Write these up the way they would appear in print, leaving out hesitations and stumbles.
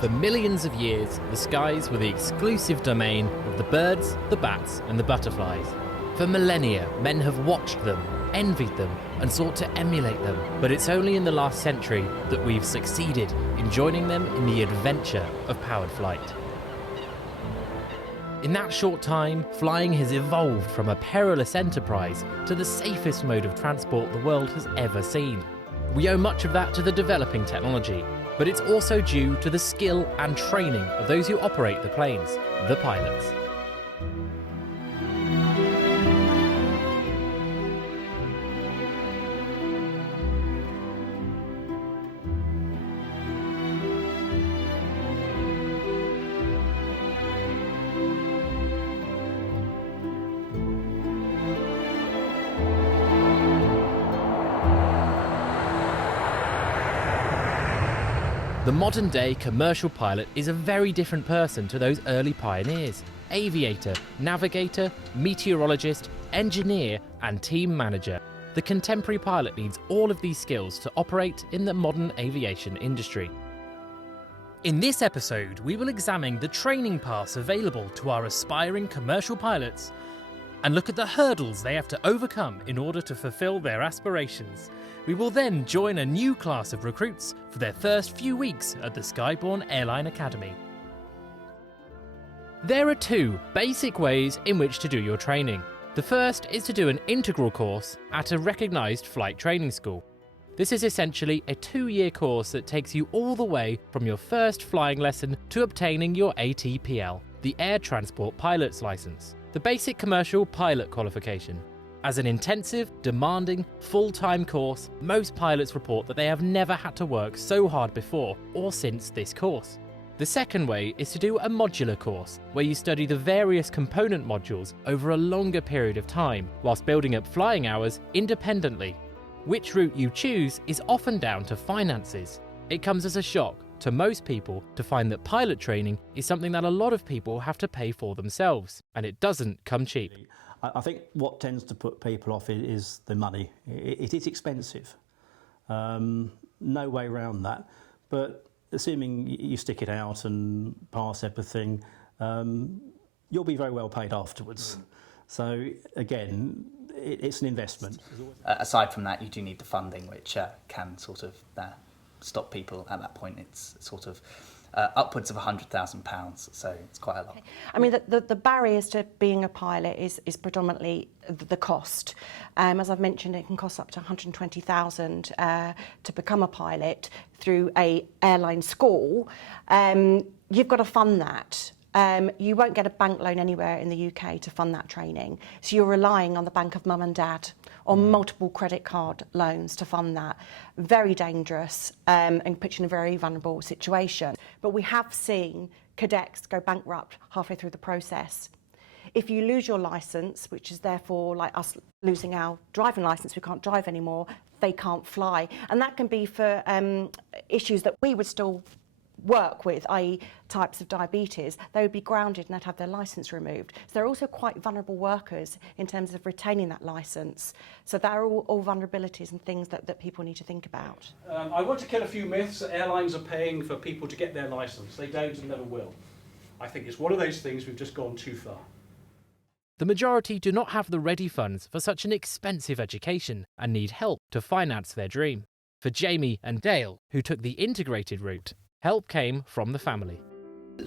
For millions of years, the skies were the exclusive domain of the birds, the bats, and the butterflies. For millennia, men have watched them, envied them, and sought to emulate them. But it's only in the last century that we've succeeded in joining them in the adventure of powered flight. In that short time, flying has evolved from a perilous enterprise to the safest mode of transport the world has ever seen. We owe much of that to the developing technology, but it's also due to the skill and training of those who operate the planes, the pilots. The modern-day commercial pilot is a very different person to those early pioneers. Aviator, navigator, meteorologist, engineer, and team manager. The contemporary pilot needs all of these skills to operate in the modern aviation industry. In this episode, we will examine the training paths available to our aspiring commercial pilots and look at the hurdles they have to overcome in order to fulfill their aspirations. We will then join a new class of recruits for their first few weeks at the Skyborne Airline Academy. There are two basic ways in which to do your training. The first is to do an integral course at a recognised flight training school. This is essentially a 2-year course that takes you all the way from your first flying lesson to obtaining your ATPL, the Air Transport Pilot's Licence, the basic commercial pilot qualification. As an intensive, demanding, full-time course, most pilots report that they have never had to work so hard before or since this course. The second way is to do a modular course, where you study the various component modules over a longer period of time, whilst building up flying hours independently. Which route you choose is often down to finances. It comes as a shock to most people to find that pilot training is something that a lot of people have to pay for themselves, and it doesn't come cheap. I think what tends to put people off is the money. It is expensive, no way around that. But assuming you stick it out and pass everything, you'll be very well paid afterwards. So again, it's an investment. Aside from that, you do need the funding, which can sort of stop people at that point. It's sort of upwards of £100,000, so it's quite a lot. Okay. I mean, the barriers to being a pilot is predominantly the cost. As I've mentioned, it can cost up to £120,000 to become a pilot through a airline school. You've got to fund that. You won't get a bank loan anywhere in the UK to fund that training, so you're relying on the bank of mum and dad or multiple credit card loans to fund that. Very dangerous and puts you in a very vulnerable situation. But we have seen cadets go bankrupt halfway through the process. If you lose your licence, which is therefore like us losing our driving licence, we can't drive anymore, they can't fly. And that can be for issues that we would still work with, i.e. types of diabetes. They would be grounded and they'd have their licence removed. So they're also quite vulnerable workers in terms of retaining that licence. So there are all vulnerabilities and things that people need to think about. I want to kill a few myths that airlines are paying for people to get their licence. They don't and never will. I think it's one of those things we've just gone too far. The majority do not have the ready funds for such an expensive education and need help to finance their dream. For Jamie and Dale, who took the integrated route, help came from the family.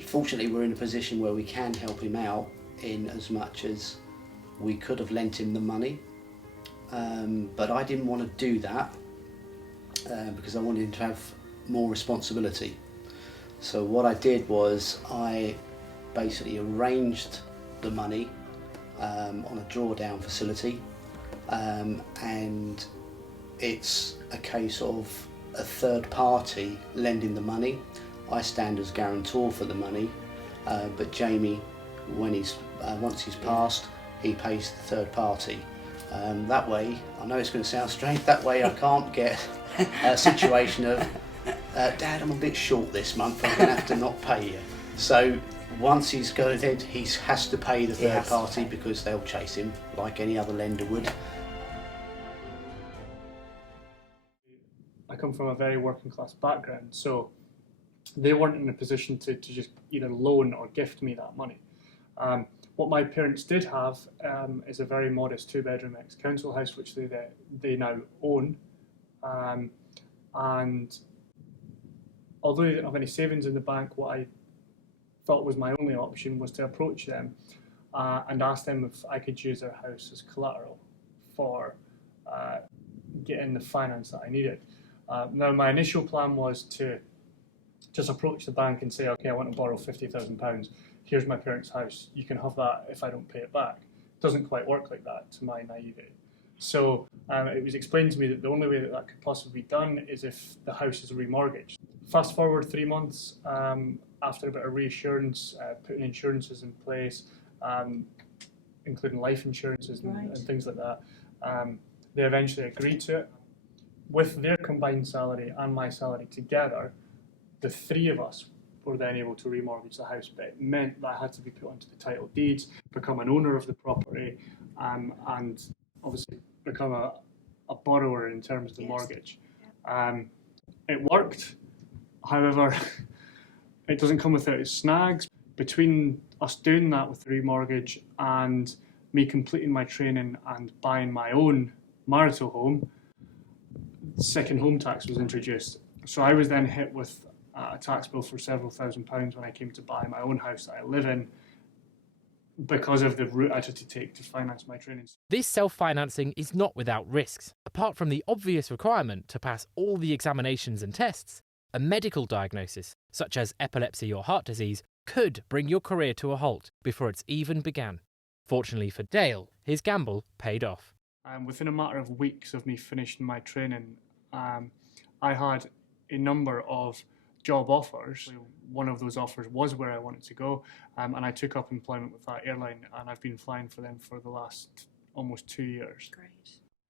Fortunately, we're in a position where we can help him out in as much as we could have lent him the money. But I didn't want to do that because I wanted him to have more responsibility. So what I did was I basically arranged the money on a drawdown facility, and it's a case of a third party lending the money. I stand as guarantor for the money, but Jamie, once he's passed, he pays the third party. That way, I know it's going to sound strange, that way I can't get a situation of, Dad, I'm a bit short this month, I'm going to have to not pay you. So once he's got it, he has to pay the third party because they'll chase him like any other lender would. I come from a very working class background, so they weren't in a position to just either loan or gift me that money. What my parents did have is a very modest 2-bedroom ex-council house, which they now own. And although they didn't have any savings in the bank, what I thought was my only option was to approach them and ask them if I could use their house as collateral for getting the finance that I needed. Now, my initial plan was to just approach the bank and say, okay, I want to borrow £50,000. Here's my parents' house. You can have that if I don't pay it back. It doesn't quite work like that, to my naivety. So it was explained to me that the only way that could possibly be done is if the house is remortgaged. Fast forward 3 months, after a bit of reassurance, putting insurances in place, including life insurances and things like that, they eventually agreed to it. With their combined salary and my salary together, the 3 of us were then able to remortgage the house, but it meant that I had to be put onto the title deeds, become an owner of the property, and obviously become a borrower in terms of the mortgage. It worked, however, it doesn't come without its snags. Between us doing that with the remortgage and me completing my training and buying my own marital home, second home tax was introduced. So I was then hit with a tax bill for several £1,000s when I came to buy my own house that I live in, because of the route I had to take to finance my training. This self-financing is not without risks. Apart from the obvious requirement to pass all the examinations and tests, a medical diagnosis, such as epilepsy or heart disease, could bring your career to a halt before it's even began. Fortunately for Dale, his gamble paid off. Within a matter of weeks of me finishing my training, I had a number of job offers. One of those offers was where I wanted to go, and I took up employment with that airline, and I've been flying for them for the last almost 2 years. Great.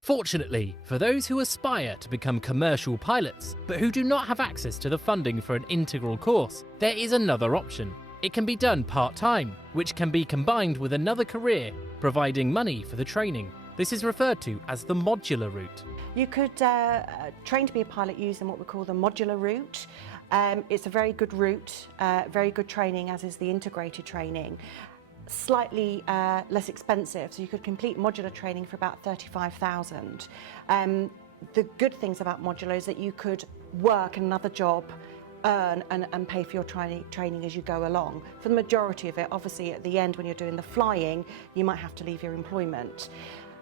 Fortunately, for those who aspire to become commercial pilots, but who do not have access to the funding for an integral course, there is another option. It can be done part-time, which can be combined with another career, providing money for the training. This is referred to as the modular route. You could train to be a pilot using what we call the modular route. It's a very good route, very good training, as is the integrated training. Slightly less expensive, so you could complete modular training for about $35,000. The good things about modular is that you could work another job, earn and pay for your training as you go along. For the majority of it, obviously at the end when you're doing the flying, you might have to leave your employment.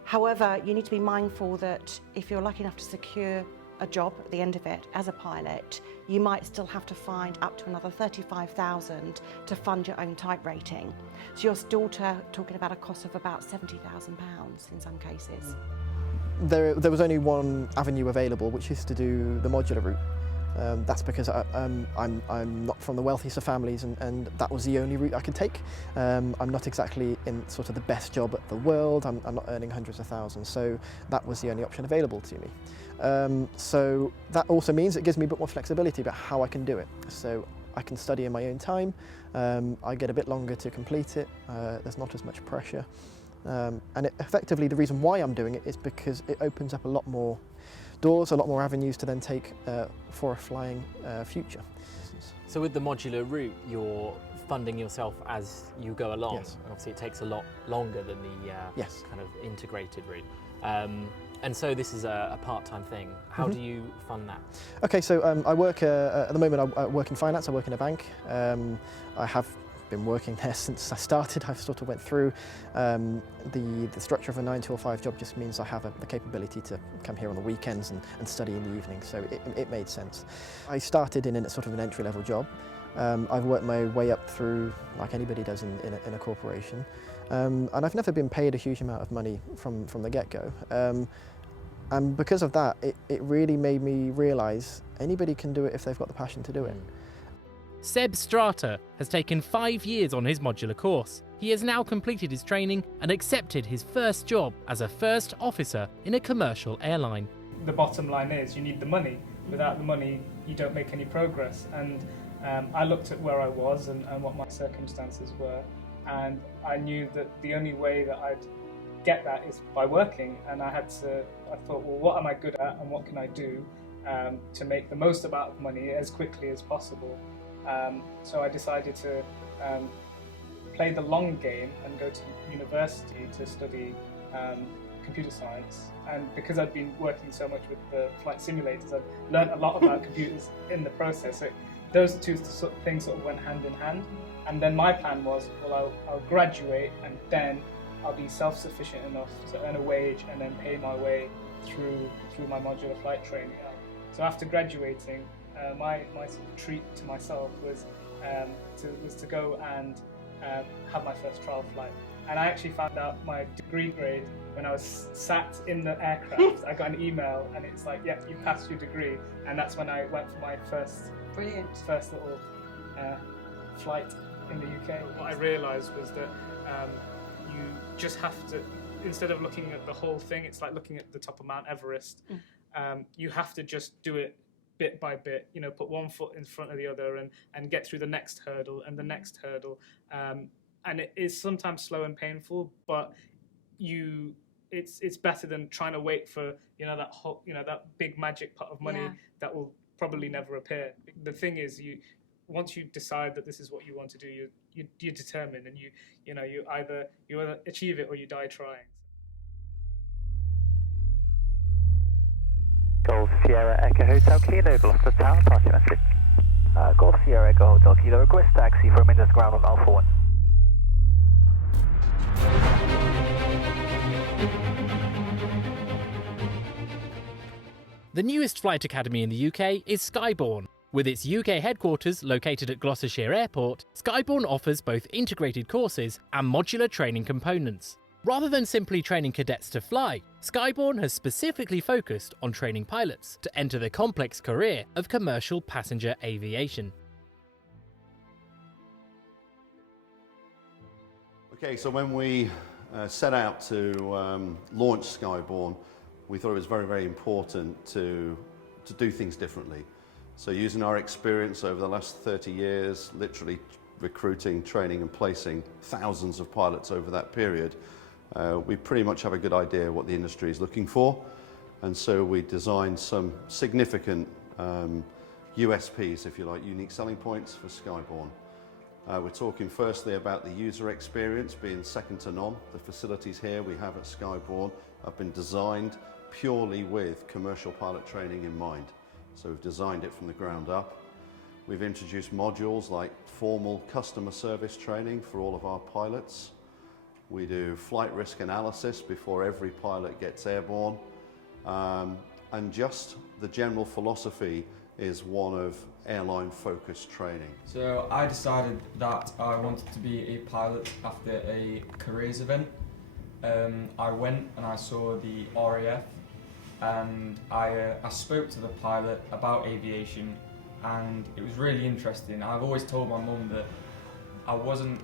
However, you need to be mindful that if you're lucky enough to secure a job at the end of it as a pilot, you might still have to find up to another $35,000 to fund your own type rating. So you're still talking about a cost of about £70,000 in some cases. There was only one avenue available, which is to do the modular route. That's because I'm not from the wealthiest of families, and that was the only route I could take. I'm not exactly in sort of the best job at the world. I'm not earning hundreds of thousands, so that was the only option available to me. So that also means it gives me a bit more flexibility about how I can do it. So I can study in my own time. I get a bit longer to complete it. There's not as much pressure. And effectively, the reason why I'm doing it is because it opens up a lot more doors, a lot more avenues to then take for a flying future. So with the modular route, you're funding yourself as you go along. Yes. Obviously, it takes a lot longer than the Yes. kind of integrated route. And so this is a part-time thing. How do you fund that? Okay, so I work, at the moment I work in finance, I work in a bank. I have been working there since I started. I've sort of went through the structure of a 9 to 5 job just means I have the capability to come here on the weekends and study in the evening, so it made sense. I started in a sort of an entry-level job. I've worked my way up through, like anybody does in a corporation, and I've never been paid a huge amount of money from the get-go. And because of that, it really made me realise anybody can do it if they've got the passion to do it. Seb Strata has taken 5 years on his modular course. He has now completed his training and accepted his first job as a first officer in a commercial airline. The bottom line is you need the money. Without the money, you don't make any progress. And I looked at where I was and what my circumstances were, and I knew that the only way that I'd get that is by working. And I thought, well, what am I good at and what can I do to make the most amount of money as quickly as possible? So I decided to play the long game and go to university to study computer science. And because I'd been working so much with the flight simulators, I'd learned a lot about computers in the process. So those two things sort of went hand in hand. And then my plan was, well, I'll graduate and then I'll be self-sufficient enough to earn a wage and then pay my way through my modular flight training. So after graduating, my sort of treat to myself was to go and have my first trial flight. And I actually found out my degree grade when I was sat in the aircraft. I got an email and it's like, yeah, you passed your degree. And that's when I went for my first little flight in the UK. What I realised was that you just have to, instead of looking at the whole thing, it's like looking at the top of Mount Everest. You have to just do it bit by bit, you know, put one foot in front of the other and get through the next hurdle and the next hurdle. And it is sometimes slow and painful, but it's better than trying to wait for, you know, that big magic pot of money that will probably never appear. The thing is, once you decide that this is what you want to do, you're determined, and you either achieve it or you die trying. Golf Sierra Echo Hotel Kilo, Gloucester Town, pass your message. Golf Sierra Echo Hotel Kilo, request taxi for maintenance ground on Alpha 1. The newest flight academy in the UK is Skyborne. With its UK headquarters located at Gloucestershire Airport, Skyborne offers both integrated courses and modular training components. Rather than simply training cadets to fly, Skyborne has specifically focused on training pilots to enter the complex career of commercial passenger aviation. Okay, so when we set out to launch Skyborne, we thought it was very, very important to do things differently. So using our experience over the last 30 years, literally recruiting, training and placing thousands of pilots over that period, we pretty much have a good idea what the industry is looking for. And so we designed some significant USPs, if you like, unique selling points for Skyborne. We're talking firstly about the user experience being second to none. The facilities here we have at Skyborne have been designed purely with commercial pilot training in mind. So we've designed it from the ground up. We've introduced modules like formal customer service training for all of our pilots. We do flight risk analysis before every pilot gets airborne. And just the general philosophy is one of airline-focused training. So I decided that I wanted to be a pilot after a careers event. I went and I saw the RAF, and I spoke to the pilot about aviation, and it was really interesting. I've always told my mum that I wasn't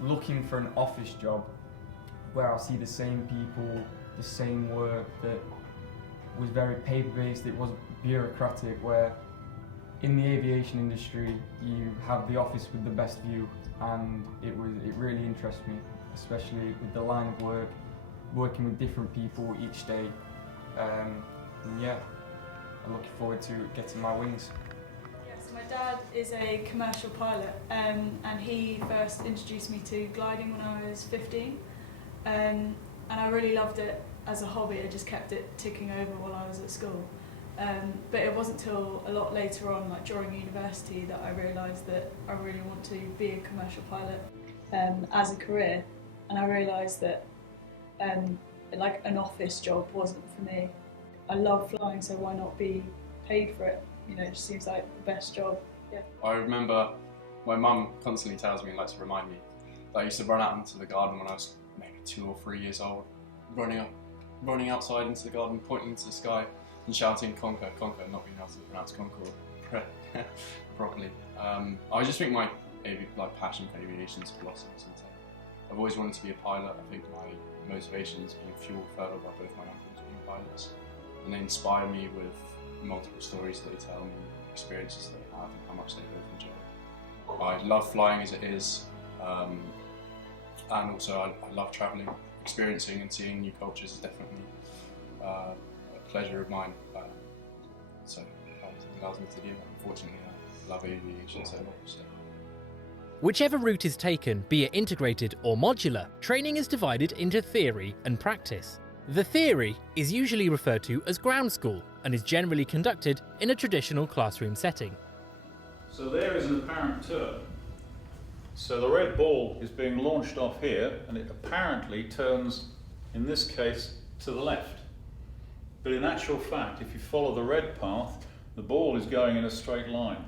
looking for an office job where I see the same people, the same work that was very paper-based, it wasn't bureaucratic, where in the aviation industry you have the office with the best view, and it really interests me, especially with the line of work, working with different people each day. And yeah, I'm looking forward to getting my wings. Yes, my dad is a commercial pilot, and he first introduced me to gliding when I was 15, and I really loved it as a hobby. I just kept it ticking over while I was at school. But it wasn't till a lot later on, like during university, that I realised that I really want to be a commercial pilot as a career, and I realised that like an office job wasn't for me. I love flying, so why not be paid for it? You know, it just seems like the best job. Yeah. I remember my mum constantly tells me and likes to remind me that I used to run out into the garden when I was maybe 2 or 3 years old, running outside into the garden, pointing to the sky and shouting "Conquer, conquer," not being able to pronounce Concord properly. I just think my passion for aviation is blossomed since then. I've always wanted to be a pilot. I think my motivation is being fueled further by both my uncles being pilots, and they inspire me with multiple stories that they tell me, experiences they have, and how much they both enjoy. I love flying as it is, and also I love travelling. Experiencing and seeing new cultures is definitely a pleasure of mine. So allows me to do that. Unfortunately, I love aviation so much. So. Whichever route is taken, be it integrated or modular, training is divided into theory and practice. The theory is usually referred to as ground school and is generally conducted in a traditional classroom setting. So there is an apparent turn. So the red ball is being launched off here and it apparently turns, in this case, to the left. But in actual fact, if you follow the red path, the ball is going in a straight line.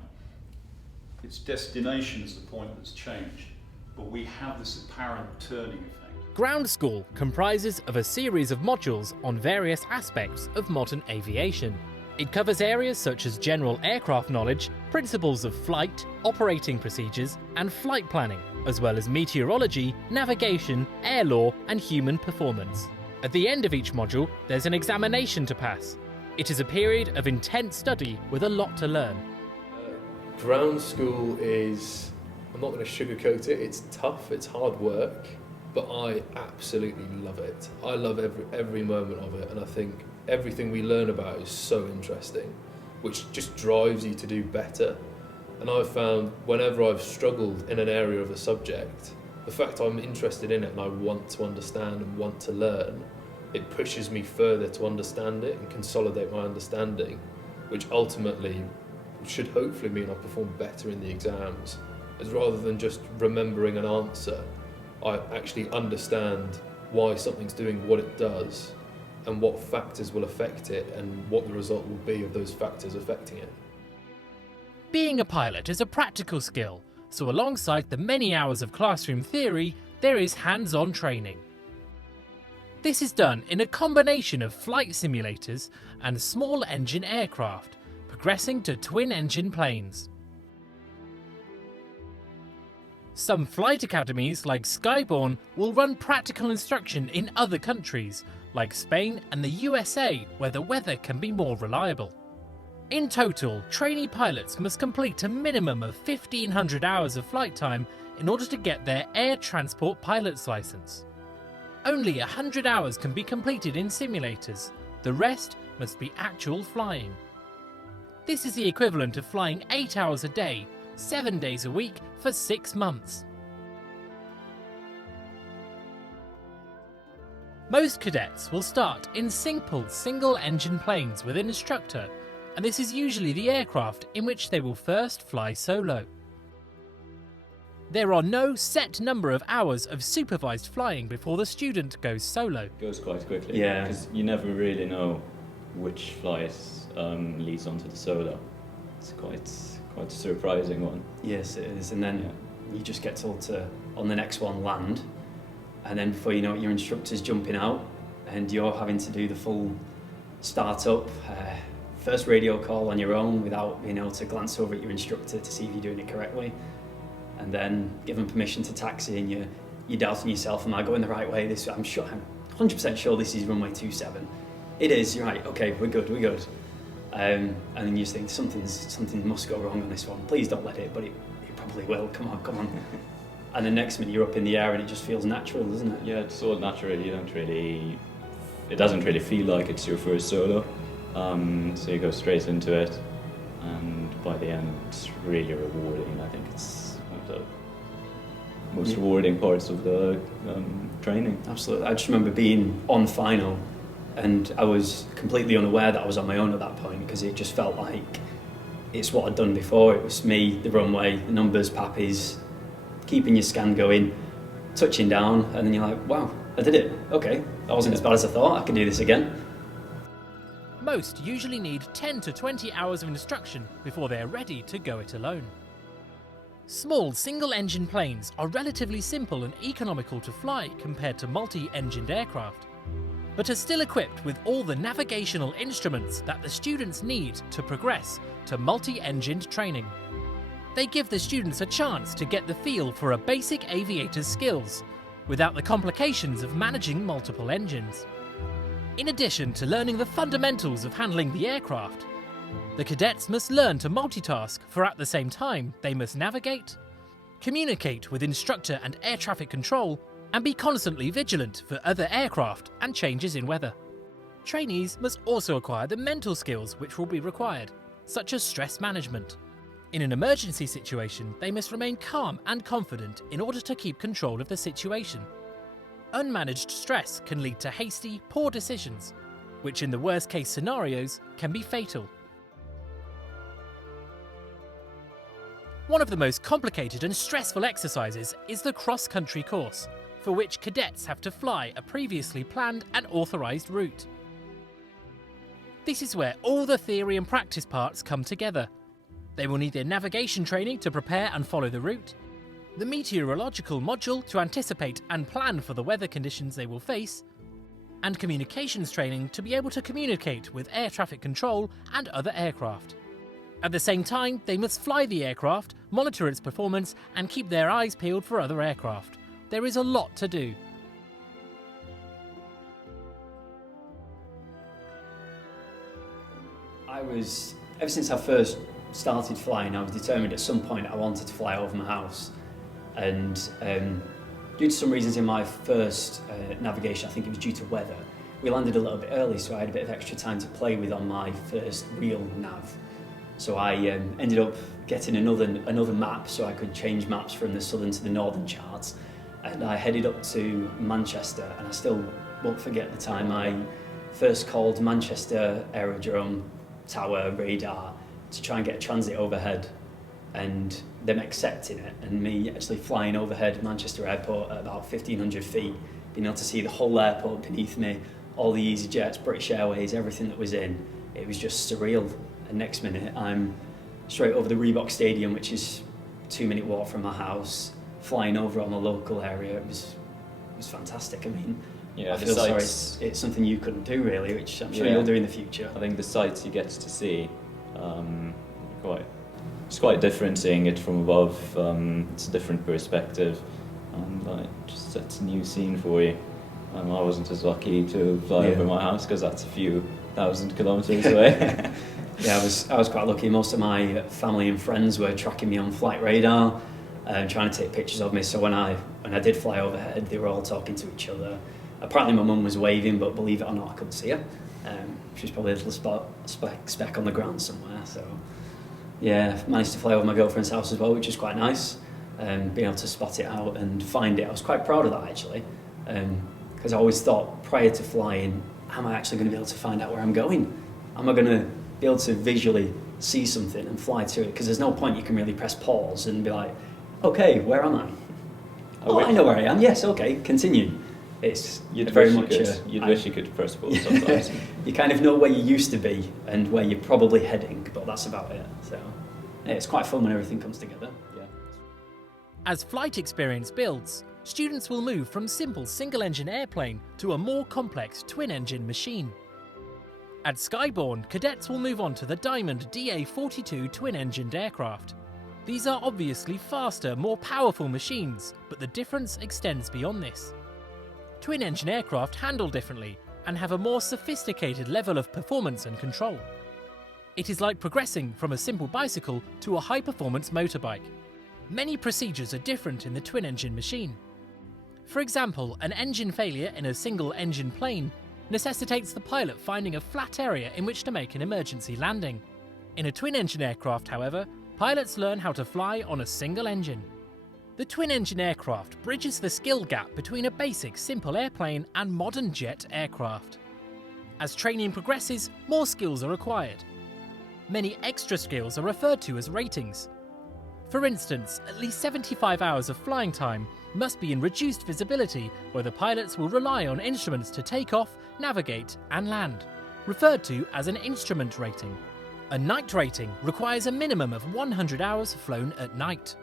Its destination is the point that's changed, but we have this apparent turning effect. Ground school comprises of a series of modules on various aspects of modern aviation. It covers areas such as general aircraft knowledge, principles of flight, operating procedures, and flight planning, as well as meteorology, navigation, air law, and human performance. At the end of each module, there's an examination to pass. It is a period of intense study with a lot to learn. Ground school is, I'm not going to sugarcoat it, it's tough, it's hard work, but I absolutely love it. I love every moment of it, and I think everything we learn about is so interesting, which just drives you to do better. And I've found whenever I've struggled in an area of a subject, the fact I'm interested in it and I want to understand and want to learn, it pushes me further to understand it and consolidate my understanding, which ultimately should hopefully mean I perform better in the exams. As rather than just remembering an answer, I actually understand why something's doing what it does and what factors will affect it and what the result will be of those factors affecting it. Being a pilot is a practical skill, so alongside the many hours of classroom theory, there is hands-on training. This is done in a combination of flight simulators and small engine aircraft, progressing to twin-engine planes. Some flight academies like Skyborne will run practical instruction in other countries, like Spain and the USA, where the weather can be more reliable. In total, trainee pilots must complete a minimum of 1,500 hours of flight time in order to get their air transport pilot's license. Only 100 hours can be completed in simulators, the rest must be actual flying. This is the equivalent of flying 8 hours a day, 7 days a week for 6 months. Most cadets will start in simple single-engine planes with an instructor, and this is usually the aircraft in which they will first fly solo. There are no set number of hours of supervised flying before the student goes solo. It goes quite quickly, Yeah. because you never really know which flight leads onto the solo. It's quite a surprising one. Yes, it is. And then you just get told to, on the next one, land. And then before you know it, your instructor's jumping out and you're having to do the full start-up, first radio call on your own without being able to glance over at your instructor to see if you're doing it correctly. And then given permission to taxi and you're doubting yourself, am I going the right way? I'm 100% sure this is runway 27. It is, you're right, okay, we're good. And then you just think something must go wrong on this one. Please don't let it, but it probably will. Come on. And the next minute you're up in the air and it just feels natural, doesn't it? Yeah, it's all natural. It doesn't really feel like it's your first solo. So you go straight into it, and by the end it's really rewarding. I think it's one of the most rewarding parts of the training. Absolutely. I just remember being on final and I was completely unaware that I was on my own at that point because it just felt like it's what I'd done before. It was me, the runway, the numbers, pappies, keeping your scan going, touching down, and then you're like, wow, I did it. Okay, that wasn't as bad as I thought. I can do this again. Most usually need 10 to 20 hours of instruction before they are ready to go it alone. Small single-engine planes are relatively simple and economical to fly compared to multi-engined aircraft, but are still equipped with all the navigational instruments that the students need to progress to multi-engined training. They give the students a chance to get the feel for a basic aviator's skills, without the complications of managing multiple engines. In addition to learning the fundamentals of handling the aircraft, the cadets must learn to multitask, for at the same time they must navigate, communicate with instructor and air traffic control, and be constantly vigilant for other aircraft and changes in weather. Trainees must also acquire the mental skills which will be required. such as stress management. In an emergency situation, they must remain calm and confident in order to keep control of the situation. Unmanaged stress can lead to hasty, poor decisions, which in the worst case scenarios can be fatal. One of the most complicated and stressful exercises is the cross-country course, for which cadets have to fly a previously planned and authorised route. This is where all the theory and practice parts come together. They will need their navigation training to prepare and follow the route, the meteorological module to anticipate and plan for the weather conditions they will face, and communications training to be able to communicate with air traffic control and other aircraft. At the same time, they must fly the aircraft, monitor its performance, and keep their eyes peeled for other aircraft. There is a lot to do. Ever since I first started flying, I was determined at some point I wanted to fly over my house. And due to some reasons in my first navigation, I think it was due to weather, we landed a little bit early, so I had a bit of extra time to play with on my first real nav. So I ended up getting another map so I could change maps from the southern to the northern charts. And I headed up to Manchester, and I still won't forget the time I first called Manchester Aerodrome Tower radar to try and get a transit overhead, and them accepting it, and me actually flying overhead Manchester Airport at about 1,500 feet, being able to see the whole airport beneath me, all the EasyJets, British Airways, everything that was in. It was just surreal. And next minute, I'm straight over the Reebok Stadium, which is a 2-minute walk from my house, flying over on the local area. It was fantastic. I mean, yeah, I feel sorry it's something you couldn't do really, which I'm sure you'll do in the future. I think the sights you get to see, it's quite different seeing it from above. It's a different perspective, and it just sets a new scene for you. I wasn't as lucky to fly over my house because that's a few thousand kilometres away. Yeah, I was quite lucky. Most of my family and friends were tracking me on flight radar, trying to take pictures of me. So when I did fly overhead, they were all talking to each other. Apparently my mum was waving, but believe it or not, I couldn't see her. She was probably a little speck on the ground somewhere. So yeah, managed to fly over my girlfriend's house as well, which was quite nice. Being able to spot it out and find it, I was quite proud of that actually. Because I always thought prior to flying, am I actually going to be able to find out where I'm going? Am I going to be able to visually see something and fly to it? Because there's no point you can really press pause and be like, okay, where am I? I know where I am. Yes, okay, continue. You'd wish you could press pause sometimes. You kind of know where you used to be and where you're probably heading, but that's about it. So yeah, it's quite fun when everything comes together. Yeah. As flight experience builds, students will move from simple single-engine airplane to a more complex twin-engine machine. At Skyborne, cadets will move on to the Diamond DA-42 twin-engined aircraft. These are obviously faster, more powerful machines, but the difference extends beyond this. Twin-engine aircraft handle differently and have a more sophisticated level of performance and control. It is like progressing from a simple bicycle to a high-performance motorbike. Many procedures are different in the twin-engine machine. For example, an engine failure in a single-engine plane necessitates the pilot finding a flat area in which to make an emergency landing. In a twin-engine aircraft, however, pilots learn how to fly on a single engine. The twin-engine aircraft bridges the skill gap between a basic simple airplane and modern jet aircraft. As training progresses, more skills are required. Many extra skills are referred to as ratings. For instance, at least 75 hours of flying time must be in reduced visibility, where the pilots will rely on instruments to take off, navigate and land, referred to as an instrument rating. A night rating requires a minimum of 100 hours flown at night.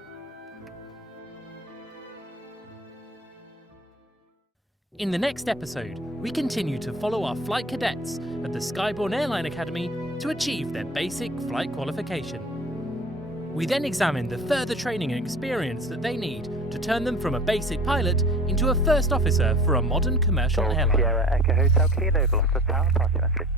In the next episode, we continue to follow our flight cadets at the Skyborne Airline Academy to achieve their basic flight qualification. We then examine the further training and experience that they need to turn them from a basic pilot into a first officer for a modern commercial airline. Sierra Echo Hotel Kilo, Gloucester Tower, pass your message.